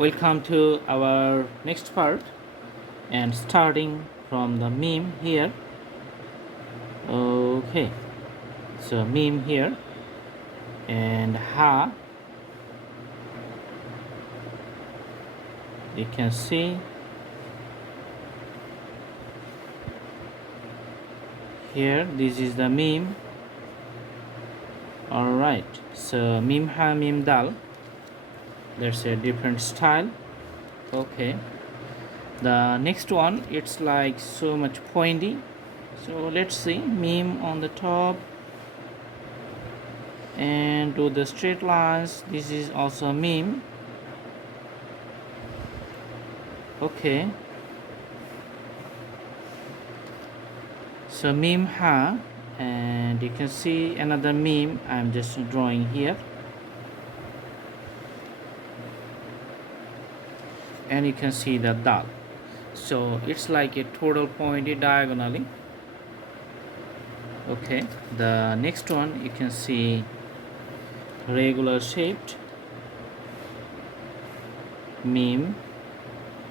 Welcome to our next part, and starting from the meme here. Okay, so meme here, and ha, you can see here, this is the meme. Alright, so meme ha, meme dal, there's a different style. Okay, the next one, it's like so much pointy. So let's see, meme on the top and do the straight lines. This is also a meme. Okay, so meme ha, and you can see another meme I'm just drawing here, and you can see the dal. So it's like a total pointy diagonally. Okay, the next one, you can see regular shaped meme,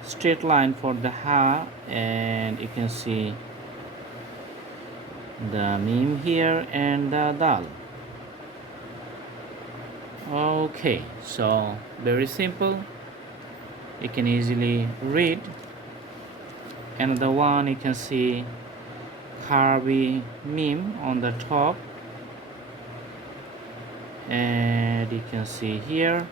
straight line for the ha, and you can see the meme here and the dal. Okay, so very simple, you can easily read. Another one, you can see curvy meme on the top, and you can see here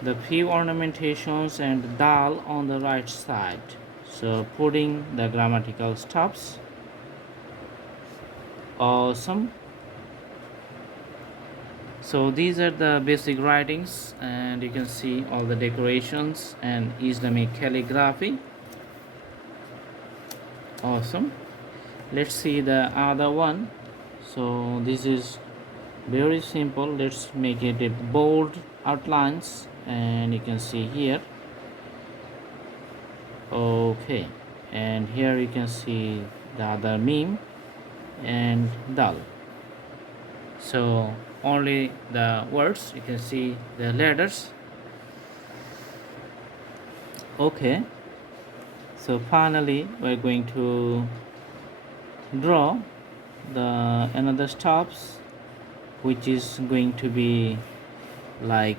the few ornamentations and dal on the right side, so putting the grammatical stops. Awesome. So these are the basic writings, and you can see all the decorations and Islamic calligraphy. Awesome. Let's see the other one. So this is very simple. Let's make it bold outlines, and you can see here. Okay, and here you can see the other meme and dal. So only the words, you can see the letters. Okay, so finally we're going to draw the another stops, which is going to be like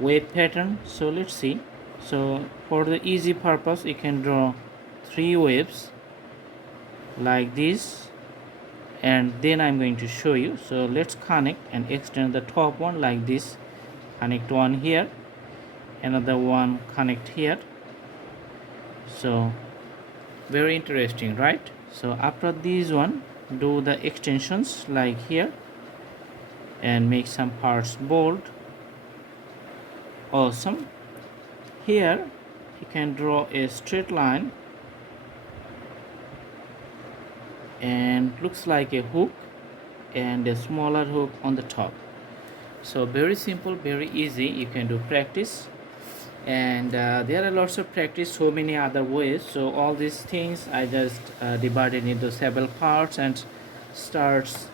wave pattern. So let's see. So for the easy purpose, you can draw 3 waves like this, and then I'm going to show you. So let's connect and extend the top one like this. Connect one here, another one connect here. So very interesting, right? So after this one, do the extensions like here and make some parts bold. Awesome. Here you can draw a straight line and looks like a hook and a smaller hook on the top. So very simple, very easy, you can do practice, and there are lots of practice, so many other ways. So all these things I just divided into several parts and starts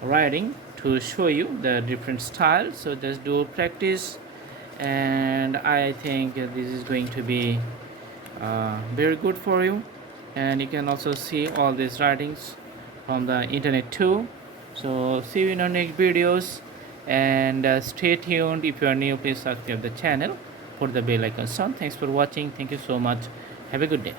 writing to show you the different styles. So just do practice, and I think this is going to be very good for you. And you can also see all these writings from the internet too. So see you in our next videos, and stay tuned. If you are new, please subscribe the channel, put the bell icon on. Thanks for watching. Thank you so much. Have a good day.